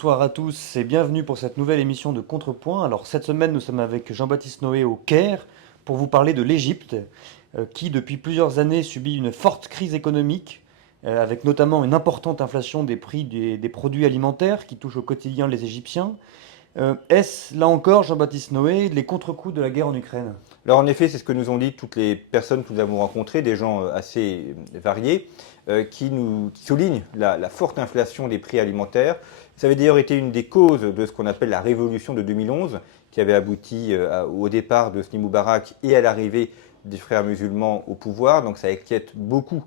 Bonsoir à tous et bienvenue pour cette nouvelle émission de Contrepoint. Alors cette semaine nous sommes avec Jean-Baptiste Noé au Caire pour vous parler de l'Égypte qui depuis plusieurs années subit une forte crise économique avec notamment une importante inflation des prix des produits alimentaires qui touche au quotidien les Égyptiens. Est-ce là encore Jean-Baptiste Noé les contre-coups de la guerre en Ukraine? Alors en effet, c'est ce que nous ont dit toutes les personnes que nous avons rencontrées, des gens assez variés, qui soulignent la forte inflation des prix alimentaires. Ça avait d'ailleurs été une des causes de ce qu'on appelle la révolution de 2011, qui avait abouti au départ de Hosni Moubarak et à l'arrivée des frères musulmans au pouvoir. Donc ça inquiète beaucoup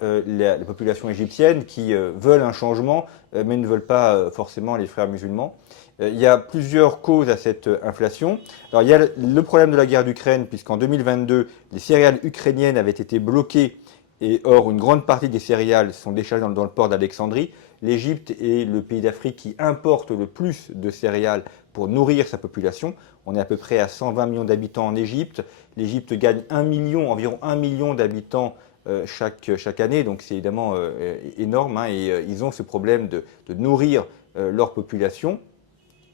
la population égyptienne qui veulent un changement, mais ne veulent pas forcément les frères musulmans. Il y a plusieurs causes à cette inflation. Alors, il y a le problème de la guerre d'Ukraine, puisqu'en 2022, les céréales ukrainiennes avaient été bloquées, et or, une grande partie des céréales sont déchargées dans le port d'Alexandrie. L'Égypte est le pays d'Afrique qui importe le plus de céréales pour nourrir sa population. On est à peu près à 120 millions d'habitants en Égypte. L'Égypte gagne 1 million, environ 1 million d'habitants chaque année, donc c'est évidemment énorme, hein, et ils ont ce problème de nourrir leur population.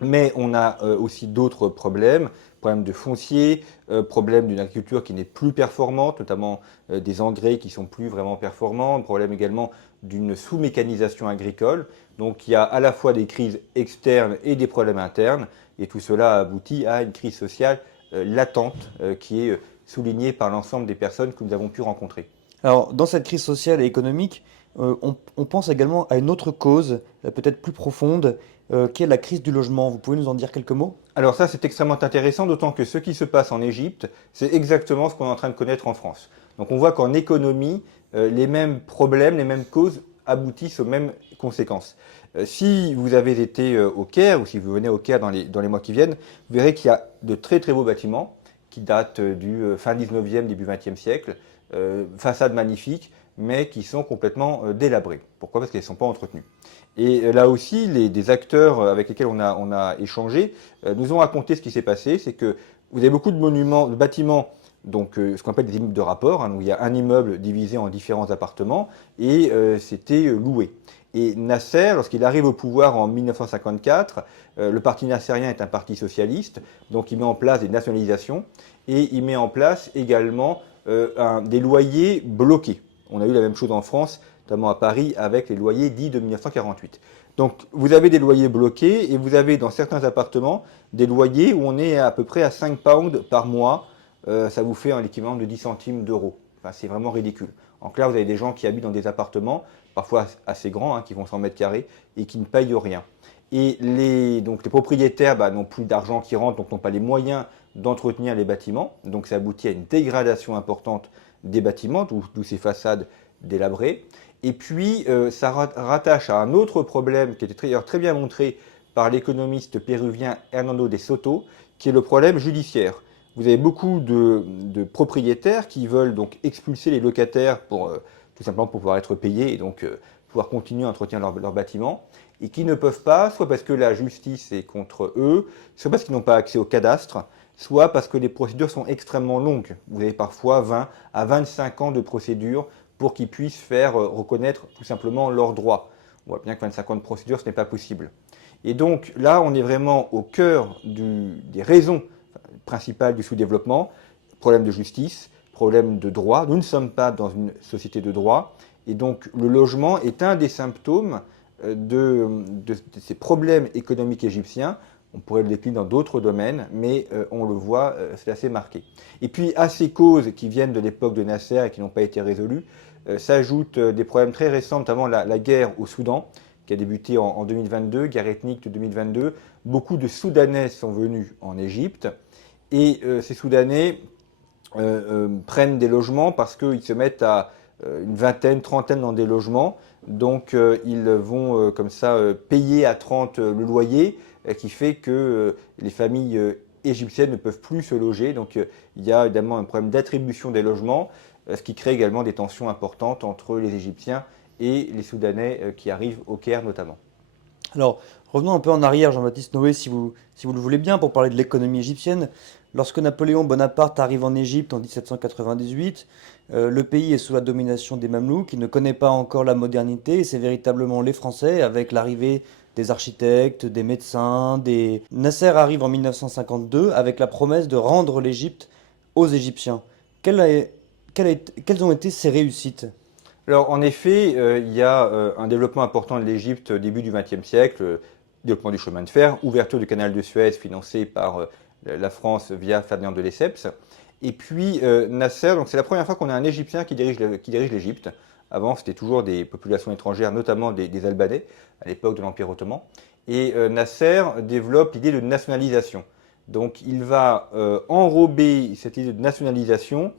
Mais on a aussi d'autres problèmes, problèmes de foncier, problème d'une agriculture qui n'est plus performante, notamment des engrais qui sont plus vraiment performants, problème également d'une sous-mécanisation agricole. Donc il y a à la fois des crises externes et des problèmes internes, et tout cela aboutit à une crise sociale latente qui est soulignée par l'ensemble des personnes que nous avons pu rencontrer. Alors, dans cette crise sociale et économique, on pense également à une autre cause, peut-être plus profonde, qui est la crise du logement. Vous pouvez nous en dire quelques mots? Alors ça, c'est extrêmement intéressant, d'autant que ce qui se passe en Égypte, c'est exactement ce qu'on est en train de connaître en France. Donc on voit qu'en économie, les mêmes problèmes, les mêmes causes aboutissent aux mêmes conséquences. Si vous avez été au Caire, ou si vous venez au Caire dans les mois qui viennent, vous verrez qu'il y a de très très beaux bâtiments qui datent du fin 19e, début 20e siècle, façades magnifiques, mais qui sont complètement délabrées. Pourquoi? Parce qu'elles ne sont pas entretenues. Et là aussi, des acteurs avec lesquels on a échangé nous ont raconté ce qui s'est passé. C'est que vous avez beaucoup de monuments, de bâtiments, donc ce qu'on appelle des immeubles de rapport, hein, où il y a un immeuble divisé en différents appartements, et c'était loué. Et Nasser, lorsqu'il arrive au pouvoir en 1954, le parti nassérien est un parti socialiste, donc il met en place des nationalisations, et il met en place également des loyers bloqués. On a eu la même chose en France, notamment à Paris, avec les loyers dits de 1948. Donc vous avez des loyers bloqués et vous avez dans certains appartements des loyers où on est à peu près à 5 pounds par mois. Ça vous fait un équivalent de 10 centimes d'euros. Enfin, c'est vraiment ridicule. En clair, vous avez des gens qui habitent dans des appartements, parfois assez grands, hein, qui font 100 mètres carrés, et qui ne payent rien. Et donc, les propriétaires n'ont plus d'argent qui rentre, donc n'ont pas les moyens d'entretenir les bâtiments. Donc ça aboutit à une dégradation importante des bâtiments, d'où ces façades délabrées. Et puis, ça rattache à un autre problème qui était très bien montré par l'économiste péruvien Hernando de Soto, qui est le problème judiciaire. Vous avez beaucoup de propriétaires qui veulent donc expulser les locataires pour tout simplement pour pouvoir être payés et donc pouvoir continuer à entretenir leur bâtiment, et qui ne peuvent pas, soit parce que la justice est contre eux, soit parce qu'ils n'ont pas accès au cadastre, soit parce que les procédures sont extrêmement longues. Vous avez parfois 20 à 25 ans de procédure pour qu'ils puissent faire reconnaître tout simplement leurs droits. On voit bien que 25 ans de procédure, ce n'est pas possible. Et donc là, on est vraiment au cœur des raisons principales du sous-développement, problème de justice, problème de droit. Nous ne sommes pas dans une société de droit, et donc le logement est un des symptômes de ces problèmes économiques égyptiens. On pourrait le décliner dans d'autres domaines, mais on le voit, c'est assez marqué. Et puis à ces causes qui viennent de l'époque de Nasser et qui n'ont pas été résolues, s'ajoutent des problèmes très récents, notamment la guerre au Soudan, qui a débuté en 2022, guerre ethnique de 2022. Beaucoup de Soudanais sont venus en Égypte, et ces Soudanais prennent des logements parce qu'ils se mettent à une vingtaine, trentaine dans des logements. Donc ils vont comme ça payer à 30 le loyer, qui fait que les familles égyptiennes ne peuvent plus se loger. Donc il y a évidemment un problème d'attribution des logements, ce qui crée également des tensions importantes entre les Égyptiens et les Soudanais qui arrivent au Caire notamment. Alors, revenons un peu en arrière, Jean-Baptiste Noé, si vous le voulez bien, pour parler de l'économie égyptienne. Lorsque Napoléon Bonaparte arrive en Égypte en 1798, le pays est sous la domination des Mamelouks, qui ne connaît pas encore la modernité, et c'est véritablement les Français, avec l'arrivée des architectes, des médecins, des... Nasser arrive en 1952 avec la promesse de rendre l'Égypte aux Égyptiens. Quelle a- Quelles ont été ses réussites? Alors, en effet, il y a un développement important de l'Égypte au début du XXe siècle, développement du chemin de fer, ouverture du canal de Suez financé par la France via Ferdinand de Lesseps. Et puis Nasser, donc c'est la première fois qu'on a un Égyptien qui dirige l'Égypte. Avant, c'était toujours des populations étrangères, notamment des Albanais, à l'époque de l'Empire ottoman. Et Nasser développe l'idée de nationalisation. Donc il va enrober cette idée de nationalisation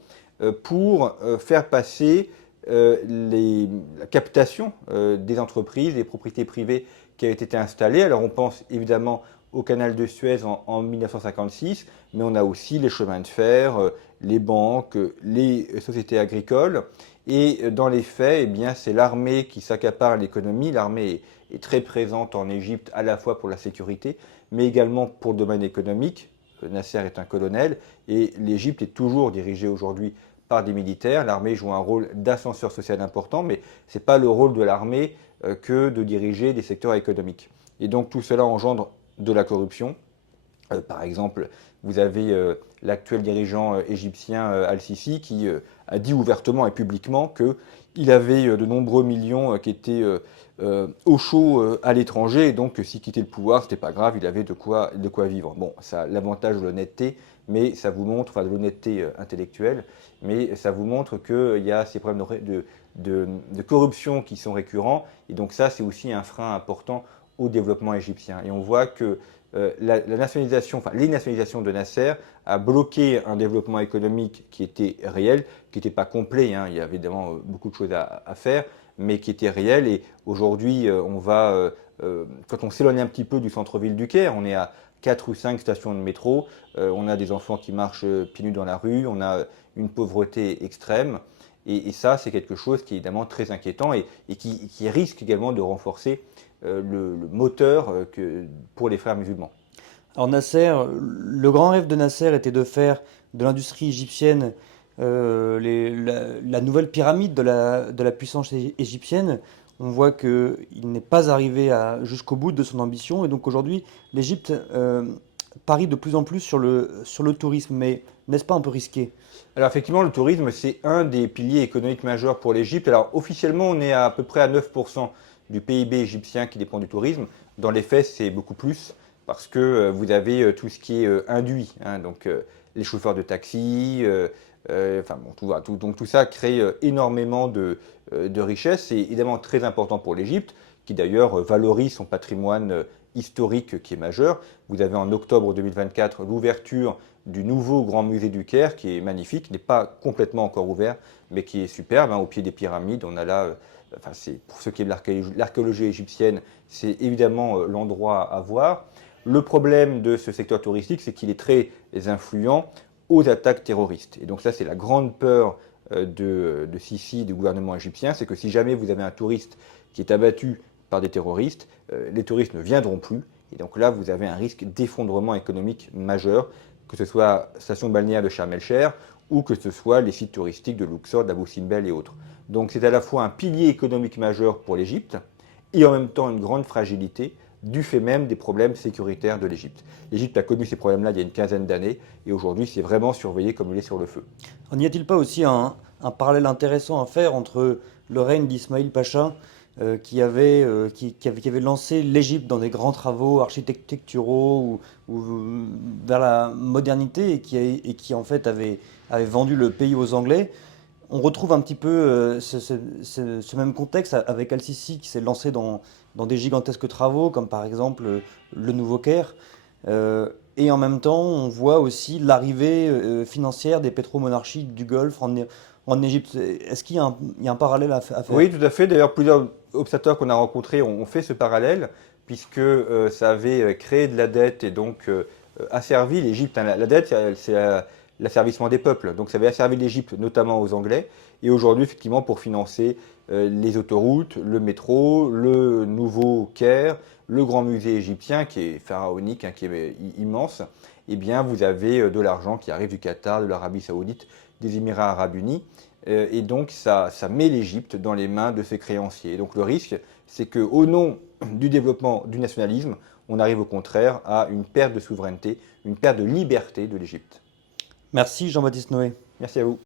pour faire passer la captation des entreprises, des propriétés privées qui avaient été installées. Alors on pense évidemment au canal de Suez en 1956, mais on a aussi les chemins de fer, les banques, les sociétés agricoles. Et dans les faits, eh bien, c'est l'armée qui s'accapare l'économie. L'armée est très présente en Égypte à la fois pour la sécurité, mais également pour le domaine économique. Nasser est un colonel et l'Égypte est toujours dirigée aujourd'hui par des militaires. L'armée joue un rôle d'ascenseur social important, mais ce n'est pas le rôle de l'armée que de diriger des secteurs économiques. Et donc tout cela engendre de la corruption. Par exemple, vous avez l'actuel dirigeant égyptien Al-Sisi qui a dit ouvertement et publiquement qu'il avait de nombreux millions qui étaient au chaud à l'étranger, et donc s'il quittait le pouvoir, c'était pas grave, il avait de quoi vivre. Bon, ça a l'avantage de l'honnêteté, mais ça vous montre, enfin de l'honnêteté intellectuelle, mais ça vous montre qu'il y a ces problèmes de corruption qui sont récurrents, et donc ça, c'est aussi un frein important au développement égyptien. Et on voit que la nationalisation, enfin les nationalisations de Nasser a bloqué un développement économique qui était réel, qui n'était pas complet, hein, il y avait évidemment beaucoup de choses à faire, mais qui était réel. Et aujourd'hui, quand on s'éloigne un petit peu du centre-ville du Caire, on est à 4 ou 5 stations de métro, on a des enfants qui marchent pieds nus dans la rue, on a une pauvreté extrême. Et ça, c'est quelque chose qui est évidemment très inquiétant et qui risque également de renforcer le moteur pour les frères musulmans. Alors Nasser, le grand rêve de Nasser était de faire de l'industrie égyptienne la nouvelle pyramide de la puissance égyptienne. On voit qu'il n'est pas arrivé jusqu'au bout de son ambition et donc aujourd'hui l'Égypte parie de plus en plus sur le tourisme. Mais n'est-ce pas un peu risqué? Alors effectivement, le tourisme, c'est un des piliers économiques majeurs pour l'Égypte. Alors officiellement, on est à peu près à 9% du PIB égyptien qui dépend du tourisme. Dans les faits, c'est beaucoup plus parce que vous avez tout ce qui est induit, hein, donc les chauffeurs de taxi, enfin bon, donc tout ça crée énormément de richesses. C'est évidemment très important pour l'Égypte, qui d'ailleurs valorise son patrimoine historique qui est majeur. Vous avez en octobre 2024 l'ouverture du nouveau Grand Musée du Caire, qui est magnifique, qui n'est pas complètement encore ouvert, mais qui est superbe, hein, au pied des pyramides. On a là, enfin, pour ce qui est de l'archéologie égyptienne, c'est évidemment l'endroit à voir. Le problème de ce secteur touristique, c'est qu'il est très influent aux attaques terroristes. Et donc ça, c'est la grande peur de Sisi, du gouvernement égyptien, c'est que si jamais vous avez un touriste qui est abattu par des terroristes, les touristes ne viendront plus. Et donc là, vous avez un risque d'effondrement économique majeur, que ce soit la station balnéaire de Sharm el-Sheikh ou que ce soit les sites touristiques de Luxor, d'Abou Simbel et autres. Donc c'est à la fois un pilier économique majeur pour l'Égypte et en même temps une grande fragilité du fait même des problèmes sécuritaires de l'Égypte. L'Égypte a connu ces problèmes-là il y a une quinzaine d'années et aujourd'hui c'est vraiment surveillé comme il est sur le feu. N'y a-t-il pas aussi un parallèle intéressant à faire entre le règne d'Ismaïl Pacha, qui avait lancé l'Égypte dans des grands travaux architecturaux ou vers la modernité et qui en fait avait vendu le pays aux Anglais? On retrouve un petit peu ce même contexte avec Al-Sisi qui s'est lancé dans des gigantesques travaux, comme par exemple le Nouveau Caire. Et en même temps, on voit aussi l'arrivée financière des pétromonarchies du Golfe en Égypte. Est-ce qu'il y a un parallèle à faire? Oui, tout à fait. D'ailleurs, plusieurs observateurs qu'on a rencontrés ont fait ce parallèle, puisque ça avait créé de la dette et donc asservi l'Égypte, hein. La dette, c'est l'asservissement des peuples. Donc ça avait asservi l'Égypte, notamment aux Anglais. Et aujourd'hui, effectivement, pour financer les autoroutes, le métro, le nouveau Caire, le grand musée égyptien, qui est pharaonique, hein, qui est immense, eh bien, vous avez de l'argent qui arrive du Qatar, de l'Arabie Saoudite, des Émirats Arabes Unis. Et donc, ça met l'Égypte dans les mains de ses créanciers. Et donc, le risque, c'est qu'au nom du développement du nationalisme, on arrive au contraire à une perte de souveraineté, une perte de liberté de l'Égypte. Merci Jean-Baptiste Noé. Merci à vous.